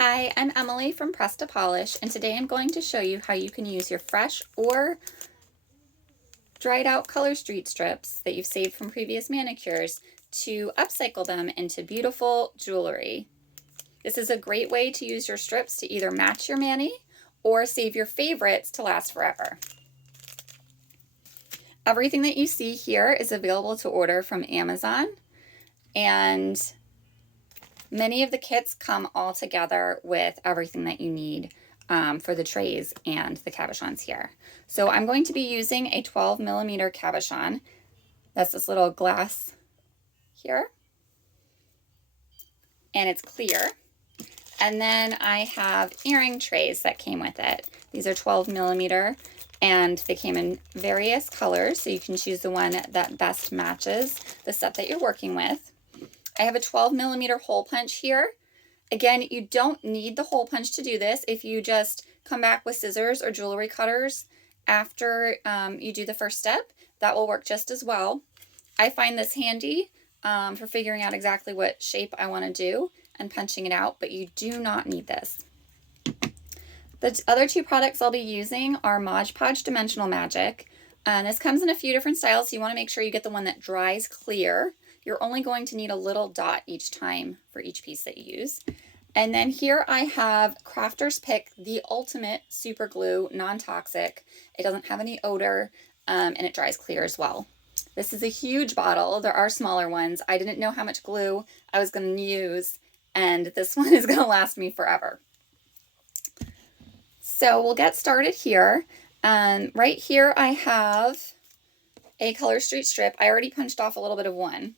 Hi, I'm Emily from Press to Polish, and today I'm going to show you how you can use your fresh or dried out color street strips that you've saved from previous manicures to upcycle them into beautiful jewelry. This is a great way to use your strips to either match your mani or save your favorites to last forever. Everything that you see here is available to order from Amazon, and many of the kits come all together with everything that you need for the trays and the cabochons here. So I'm going to be using a 12mm cabochon. That's this little glass here, and it's clear. And then I have earring trays that came with it. These are 12mm, and they came in various colors, so you can choose the one that best matches the set that you're working with. I have a 12mm hole punch here. Again, you don't need the hole punch to do this. If you just come back with scissors or jewelry cutters after you do the first step, that will work just as well. I find this handy for figuring out exactly what shape I want to do and punching it out, but you do not need this. The other two products I'll be using are Podge Dimensional Magic. This comes in a few different styles, so you want to make sure you get the one that dries clear. You're only going to need a little dot each time for each piece that you use. And then here I have Crafter's Pick, the ultimate super glue, non-toxic. It doesn't have any odor, and it dries clear as well. This is a huge bottle. There are smaller ones. I didn't know how much glue I was going to use, and this one is going to last me forever. So we'll get started here. Right here I have a color street strip. I already punched off a little bit of one.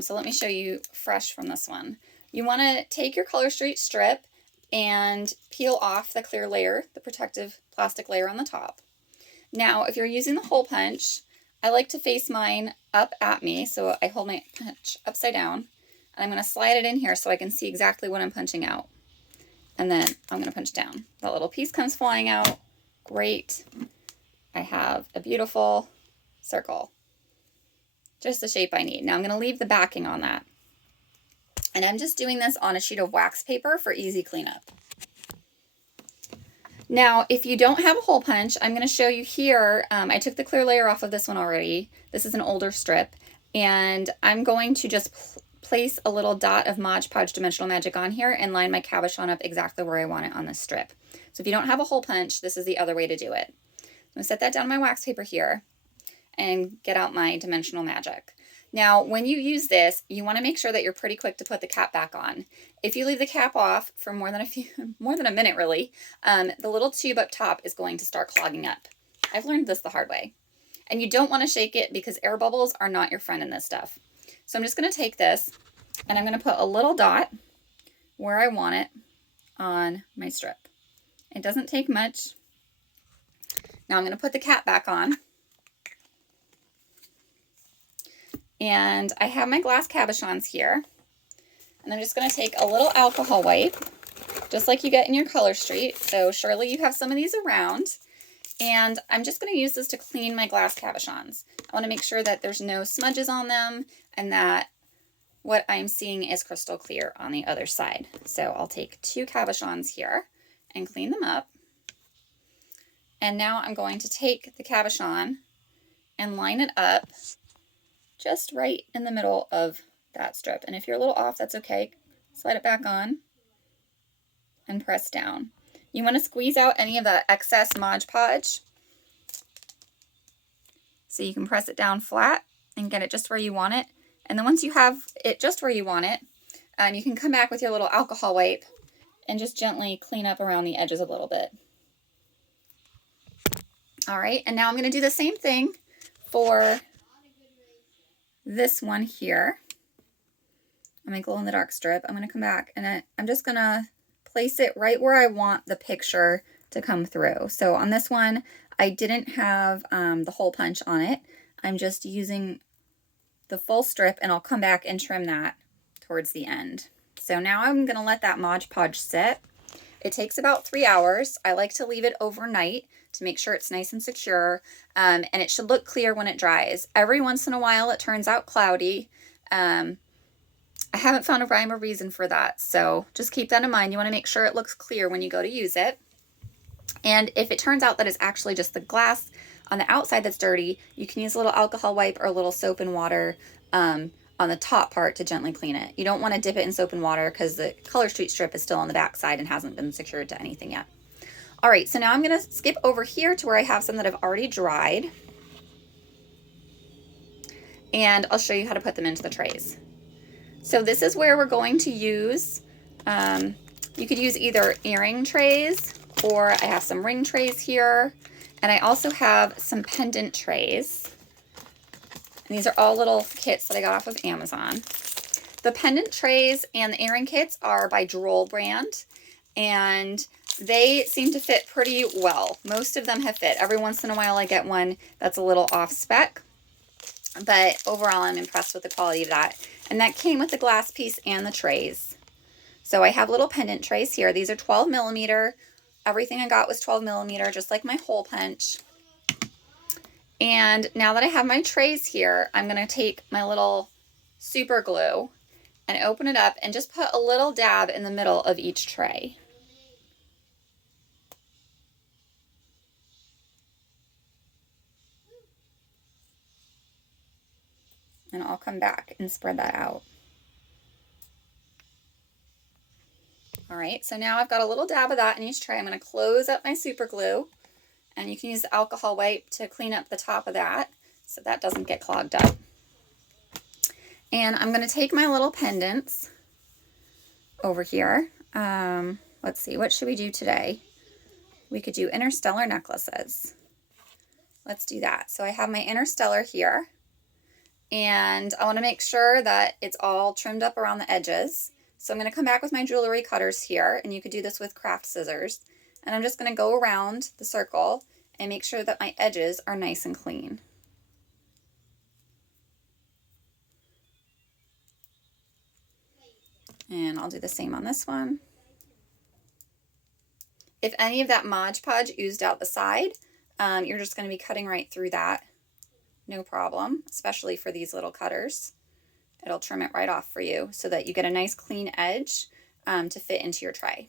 So let me show you fresh from this one. You want to take your color street strip and peel off the clear layer, the protective plastic layer on the top. Now, if you're using the hole punch, I like to face mine up at me, so I hold my punch upside down, and I'm going to slide it in here so I can see exactly what I'm punching out. And then I'm going to punch down. That little piece comes flying out. Great. I have a beautiful circle. Just the shape I need. Now I'm going to leave the backing on that. And I'm just doing this on a sheet of wax paper for easy cleanup. Now, if you don't have a hole punch, I'm going to show you here. I took the clear layer off of this one already. This is an older strip. And I'm going to just place a little dot of Mod Podge Dimensional Magic on here and line my cabochon up exactly where I want it on this strip. So if you don't have a hole punch, this is the other way to do it. I'm going to set that down on my wax paper here and get out my Dimensional Magic. Now, when you use this, you want to make sure that you're pretty quick to put the cap back on. If you leave the cap off for more than a minute really, the little tube up top is going to start clogging up. I've learned this the hard way. And you don't want to shake it because air bubbles are not your friend in this stuff. So I'm just going to take this and I'm going to put a little dot where I want it on my strip. It doesn't take much. Now I'm going to put the cap back on. And I have my glass cabochons here. And I'm just going to take a little alcohol wipe, just like you get in your color street. So surely you have some of these around. And I'm just going to use this to clean my glass cabochons. I want to make sure that there's no smudges on them and that what I'm seeing is crystal clear on the other side. So I'll take 2 cabochons here and clean them up. And now I'm going to take the cabochon and line it up just right in the middle of that strip. And if you're a little off, that's okay. Slide it back on and press down. You want to squeeze out any of the excess Mod Podge so you can press it down flat and get it just where you want it. And then once you have it just where you want it, you can come back with your little alcohol wipe and just gently clean up around the edges a little bit. All right, and now I'm going to do the same thing for this one here on my glow-in-the-dark strip. I'm going to come back and I'm just going to place it right where I want the picture to come through. So on this one, I didn't have the hole punch on it. I'm just using the full strip, and I'll come back and trim that towards the end. So now I'm going to let that Mod Podge sit. It takes about 3 hours. I like to leave it overnight to make sure it's nice and secure, and it should look clear when it dries. Every once in a while it turns out cloudy, I haven't found a rhyme or reason for that, so just keep that in mind. You want to make sure it looks clear when you go to use it. And if it turns out that it's actually just the glass on the outside that's dirty, you can use a little alcohol wipe or a little soap and water on the top part to gently clean it. You don't want to dip it in soap and water because the color street strip is still on the back side and hasn't been secured to anything yet. All right, so now I'm going to skip over here to where I have some that have already dried. And I'll show you how to put them into the trays. So this is where we're going to use, you could use either earring trays, or I have some ring trays here. And I also have some pendant trays. And these are all little kits that I got off of Amazon. The pendant trays and the earring kits are by Drole brand. And they seem to fit pretty well. Most of them have fit. Every once in a while I get one that's a little off spec, but overall I'm impressed with the quality of that. And that came with the glass piece and the trays. So I have little pendant trays here. These are 12 millimeter. Everything I got was 12 millimeter, just like my hole punch. And now that I have my trays here, I'm going to take my little super glue and open it up and just put a little dab in the middle of each tray. And I'll come back and spread that out. All right, so now I've got a little dab of that in each tray. I'm going to close up my super glue, and you can use the alcohol wipe to clean up the top of that so that doesn't get clogged up. And I'm going to take my little pendants over here. Let's see, what should we do today? We could do interstellar necklaces. Let's do that. So I have my interstellar here, and I want to make sure that it's all trimmed up around the edges. So I'm going to come back with my jewelry cutters here, and you could do this with craft scissors. And I'm just going to go around the circle and make sure that my edges are nice and clean. And I'll do the same on this one. If any of that Mod Podge oozed out the side, you're just going to be cutting right through that. No problem, especially for these little cutters. It'll trim it right off for you so that you get a nice clean edge to fit into your tray.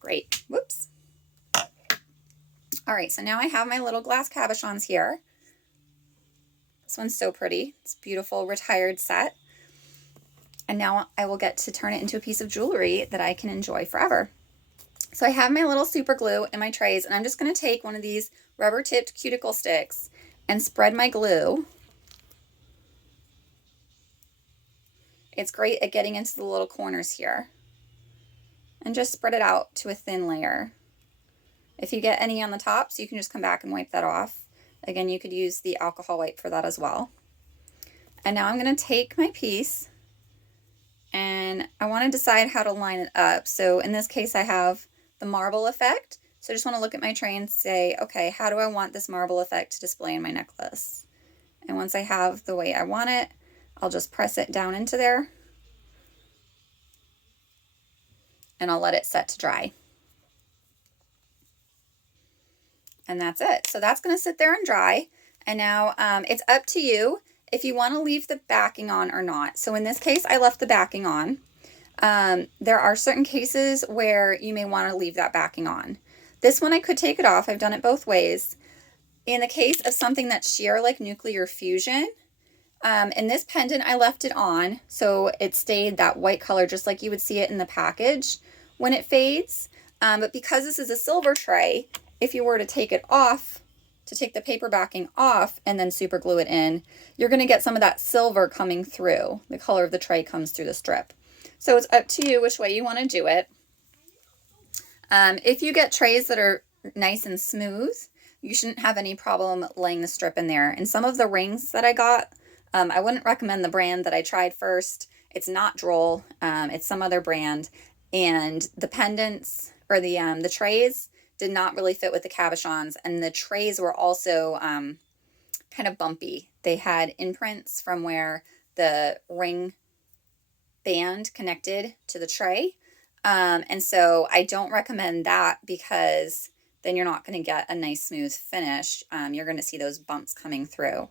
Great. Whoops. All right, so now I have my little glass cabochons here. This one's so pretty. It's a beautiful retired set. And now I will get to turn it into a piece of jewelry that I can enjoy forever. So I have my little super glue in my trays, and I'm just going to take one of these rubber tipped cuticle sticks and spread my glue. It's great at getting into the little corners here. And just spread it out to a thin layer. If you get any on the tops, you can just come back and wipe that off. Again, you could use the alcohol wipe for that as well. And now I'm going to take my piece, and I want to decide how to line it up. So in this case, I have the marble effect. So I just want to look at my tray and say, okay, how do I want this marble effect to display in my necklace? And once I have the way I want it, I'll just press it down into there, and I'll let it set to dry. And that's it. So that's going to sit there and dry. And now it's up to you if you want to leave the backing on or not. So in this case, I left the backing on. There are certain cases where you may want to leave that backing on. This one I could take it off. I've done it both ways. In the case of something that's sheer like nuclear fusion, in this pendant I left it on so it stayed that white color just like you would see it in the package when it fades. But because this is a silver tray, if you were to take it off, to take the paper backing off and then super glue it in, you're going to get some of that silver coming through. The color of the tray comes through the strip. So it's up to you which way you want to do it. If you get trays that are nice and smooth, you shouldn't have any problem laying the strip in there. And some of the rings that I got, I wouldn't recommend the brand that I tried first. It's not Drole. It's some other brand. And the pendants or the trays did not really fit with the cabochons. And the trays were also kind of bumpy. They had imprints from where the ring band connected to the tray. And so I don't recommend that because then you're not going to get a nice smooth finish. You're going to see those bumps coming through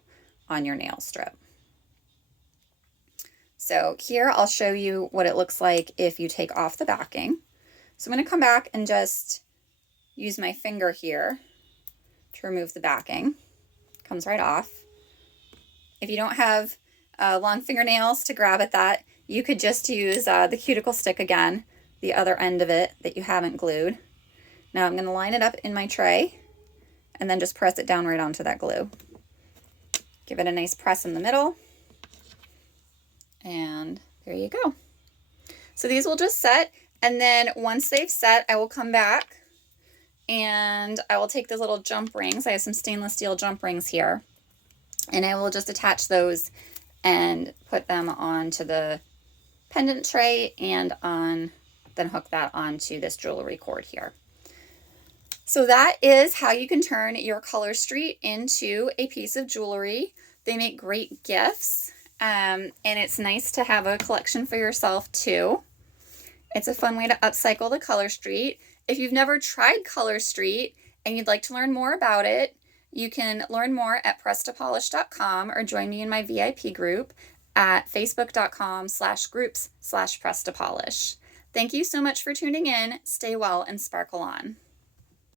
on your nail strip. So here I'll show you what it looks like if you take off the backing. So I'm going to come back and just use my finger here to remove the backing. Comes right off. If you don't have long fingernails to grab at that, you could just use the cuticle stick again, the other end of it that you haven't glued. Now I'm going to line it up in my tray and then just press it down right onto that glue. Give it a nice press in the middle. And there you go. So these will just set, and then once they've set, I will come back and I will take the little jump rings. I have some stainless steel jump rings here, and I will just attach those and put them onto the pendant tray and then hook that onto this jewelry cord here. So that is how you can turn your color street into a piece of jewelry. They make great gifts. And it's nice to have a collection for yourself too. It's a fun way to upcycle the color street. If you've never tried color street and you'd like to learn more about it, you can learn more at press2polish.com or join me in my VIP group at facebook.com/groups/press2polish. Thank you so much for tuning in. Stay well and sparkle on.